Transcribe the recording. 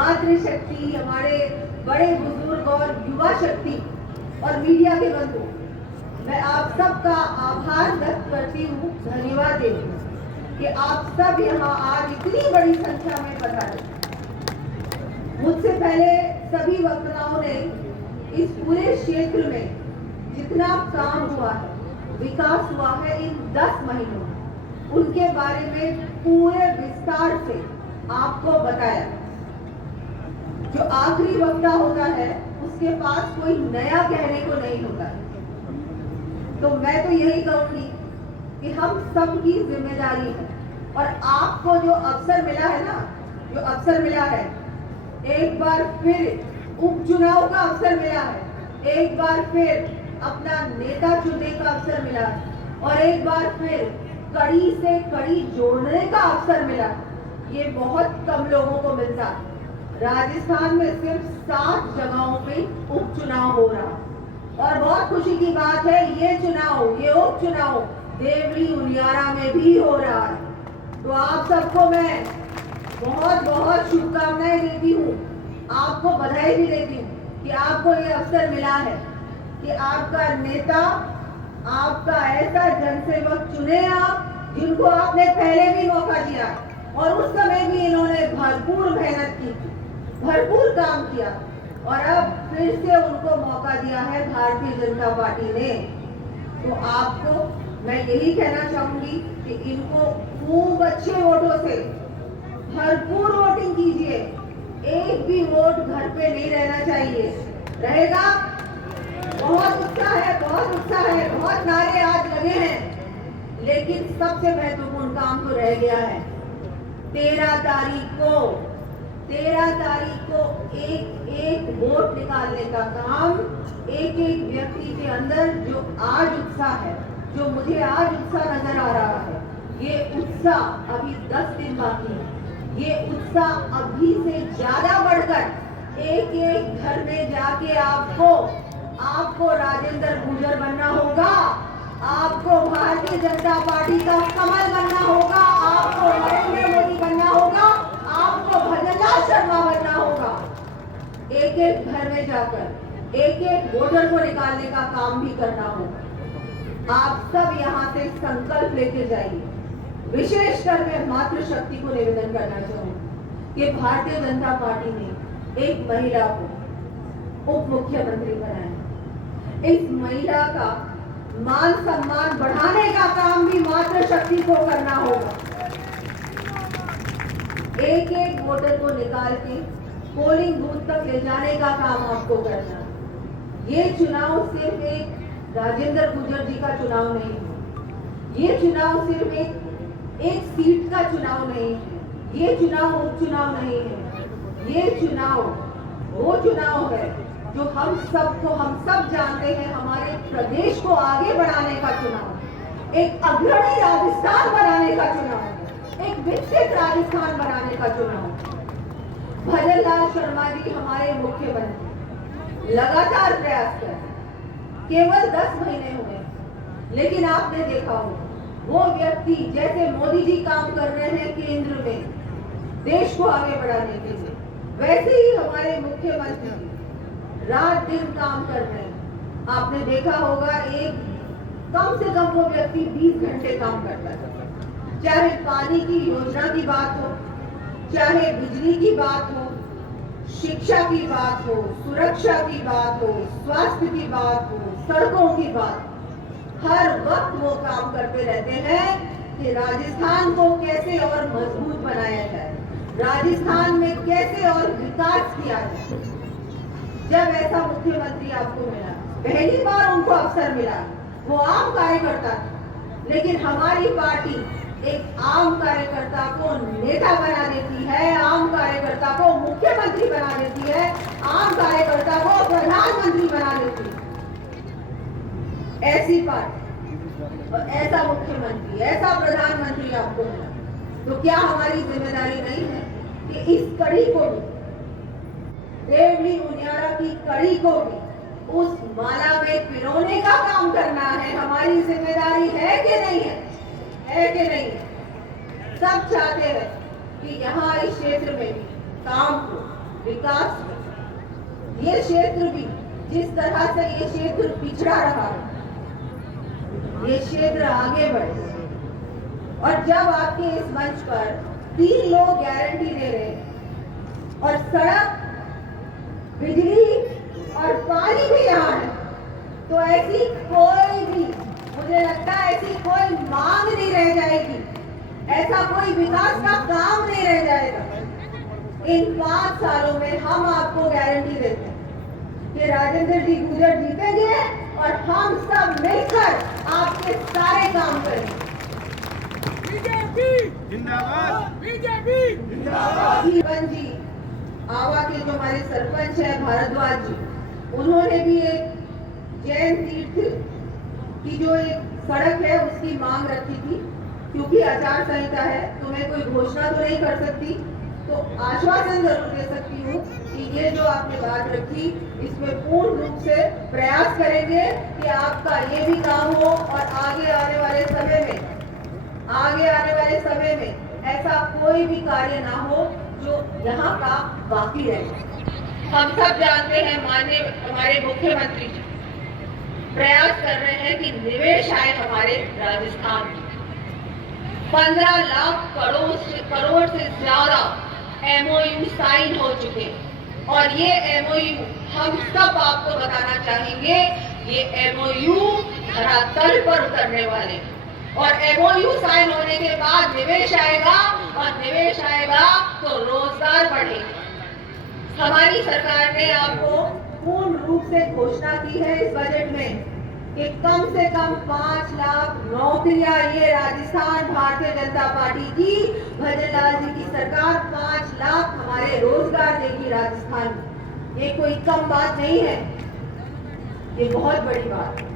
मातृशक्ति, हमारे बड़े बुजुर्ग और युवा शक्ति और मीडिया के बंधु, मैं आप सबका आभार व्यक्त करती हूँ, धन्यवाद देती हूँ कि आप सब यहाँ आज इतनी बड़ी संख्या में पधारे। मुझसे पहले सभी वक्ताओं ने इस पूरे क्षेत्र में जितना काम हुआ है, विकास हुआ है इन 10 महीनों में, उनके बारे में पूरे विस्तार से आपको बताया। जो आखिरी वक्ता होता है उसके पास कोई नया कहने को नहीं होता है। तो मैं तो यही कहूंगी कि हम सबकी जिम्मेदारी है और आपको जो अवसर मिला है ना, जो अवसर मिला है, एक बार फिर उपचुनाव का अवसर मिला है, एक बार फिर अपना नेता चुनने का अवसर मिला है और एक बार फिर कड़ी से कड़ी जोड़ने का अवसर मिला। ये बहुत कम लोगों को मिलता है। राजस्थान में सिर्फ 7 जगहों पे उपचुनाव हो रहा और बहुत खुशी की बात है, ये उपचुनाव देवली उनियारा में भी हो रहा है। तो आप सबको मैं बहुत बहुत शुभकामनाएं देती हूँ, आपको बधाई भी देती हूँ कि आपको ये अवसर मिला है कि आपका नेता, आपका ऐसा जनसेवक चुने आप, जिनको आपने पहले भी मौका दिया और उस समय भी इन्होंने भरपूर मेहनत की, भरपूर काम किया और अब फिर से उनको मौका दिया है भारतीय जनता पार्टी ने। तो आपको मैं यही कहना चाहूंगी कि इनको खूब अच्छे वोटों से भरपूर वोटिंग कीजिए। एक भी वोट घर पे नहीं रहना चाहिए, रहेगा? बहुत उत्साह है, बहुत नारे आज लगे हैं, लेकिन सबसे महत्वपूर्ण काम तो रह गया है। 13 तारीख को एक वोट निकालने का काम, एक व्यक्ति के अंदर जो आज उत्साह है, जो मुझे आज उत्साह नजर आ रहा है, ये उत्साह अभी 10 दिन बाकी है। ये उत्साह अभी से ज्यादा बढ़कर एक घर में जाके आपको राजेंद्र गुर्जर बनना होगा, आपको भारतीय जनता पार्टी का कमल बनना होगा, आपको नरेंद्र मोदी बनना होगा, आपको भजनलाल शर्मा बनना होगा। एक घर में जाकर एक वोटर को निकालने का काम भी करना होगा। आप सब यहाँ से संकल्प लेके जाइए। विशेषकर मैं मातृशक्ति को निवेदन करना चाहूंगी कि भारतीय जनता पार्टी ने एक महिला को उप मुख्यमंत्री बनाया। इस महिला का मान सम्मान बढ़ाने का काम भी मातृशक्ति को करना होगा। एक वोटर को निकाल के पोलिंग बूथ तक ले जाने का काम आपको करना है। ये चुनाव सिर्फ एक राजेंद्र गुर्जर जी का चुनाव नहीं है, ये चुनाव सिर्फ एक सीट का चुनाव नहीं है, ये चुनाव उपचुनाव नहीं है, ये चुनाव वो चुनाव है जो हम सब जानते हैं, हमारे प्रदेश को आगे बढ़ाने का चुनाव, एक अग्रणी राजस्थान बनाने का चुनाव, एक विकसित राजस्थान बनाने का चुनाव। भजनलाल शर्मा जी हमारे मुख्यमंत्री लगातार प्रयास कर रहे हैं। केवल 10 महीने हुए, लेकिन आपने देखा होगा वो व्यक्ति जैसे मोदी जी काम कर रहे हैं केंद्र में देश को आगे बढ़ाने के लिए, वैसे ही हमारे मुख्यमंत्री रात दिन काम कर रहे हैं। आपने देखा होगा कम से कम वो व्यक्ति 20 घंटे काम करता है। चाहे पानी की योजना की बात हो, चाहे बिजली की बात हो, शिक्षा की बात हो, सुरक्षा की बात हो, स्वास्थ्य की बात हो, सड़कों की बात, हर वक्त वो काम करते रहते हैं कि राजस्थान को कैसे और मजबूत बनाया जाए, राजस्थान में कैसे और विकास किया जाए। जब ऐसा मुख्यमंत्री आपको मिला, पहली बार उनको अवसर मिला, वो आम कार्यकर्ता था, लेकिन हमारी पार्टी एक आम कार्यकर्ता को नेता बना देती है, आम कार्यकर्ता को मुख्यमंत्री बना देती है, आम कार्यकर्ता को प्रधानमंत्री बना देती है। ऐसी पार्टी और ऐसा मुख्यमंत्री, ऐसा प्रधानमंत्री आपको मिला, तो क्या हमारी जिम्मेदारी नहीं है कि इस कड़ी को भी, देवली उनियारा की कड़ी को भी उस माला में पिरोने का काम करना है? हमारी जिम्मेदारी है कि नहीं है? है कि नहीं है? सब चाहते हैं कि यहाँ इस क्षेत्र में भी काम हो, विकास हो, ये क्षेत्र भी जिस तरह से ये क्षेत्र पिछड़ा रहा है, ये क्षेत्र आगे बढ़े। और जब आपके इस मंच पर 3 लोग गारंटी दे रहे हैं और सड़क, बिजली और पानी भी यहाँ है, तो ऐसी कोई भी, मुझे लगता है ऐसी कोई मांग नहीं रह जाएगी, ऐसा कोई विकास का काम नहीं रह जाएगा। इन 5 सालों में हम आपको गारंटी देते हैं कि राजेंद्र जी गुर्जर जीतेंगे और हम सब मिलकर आपके सारे काम करेंगे। बीजेपी जिंदाबाद, बीजेपी जिंदाबाद। जीवन जी आवा के जो हमारे सरपंच है भारद्वाज जी, उन्होंने भी एक जैन तीर्थ की जो एक सड़क है उसकी मांग रखी थी। क्योंकि आचार संहिता है तो मैं कोई घोषणा तो नहीं कर सकती, तो आश्वासन जरूर दे सकती हूँ कि ये जो आपने बात रखी इसमें पूर्ण रूप से प्रयास करेंगे कि आपका ये भी काम हो और आगे आने वाले समय में ऐसा कोई भी कार्य ना हो जो यहाँ का बाकी रहे। हम सब जानते हैं माननीय हमारे मुख्यमंत्री जी प्रयास कर रहे हैं कि निवेश आए हमारे राजस्थान में। 15 लाख करोड़ से ज्यादा MOU साइन हो चुके हैं और ये MOU हम सब आपको बताना चाहेंगे, ये MOU धरातल पर उतरने वाले हैं और MOU साइन होने के बाद निवेश आएगा और निवेश आएगा तो रोजगार बढ़ेगा। हमारी सरकार ने आपको पूर्ण रूप से घोषणा की है इस बजट में कि कम से कम 5 लाख नौकरियां, ये राजस्थान भारतीय जनता पार्टी की भजनलाल जी की सरकार 5 लाख हमारे रोजगार देगी राजस्थान में। ये कोई कम बात नहीं है, ये बहुत बड़ी बात है।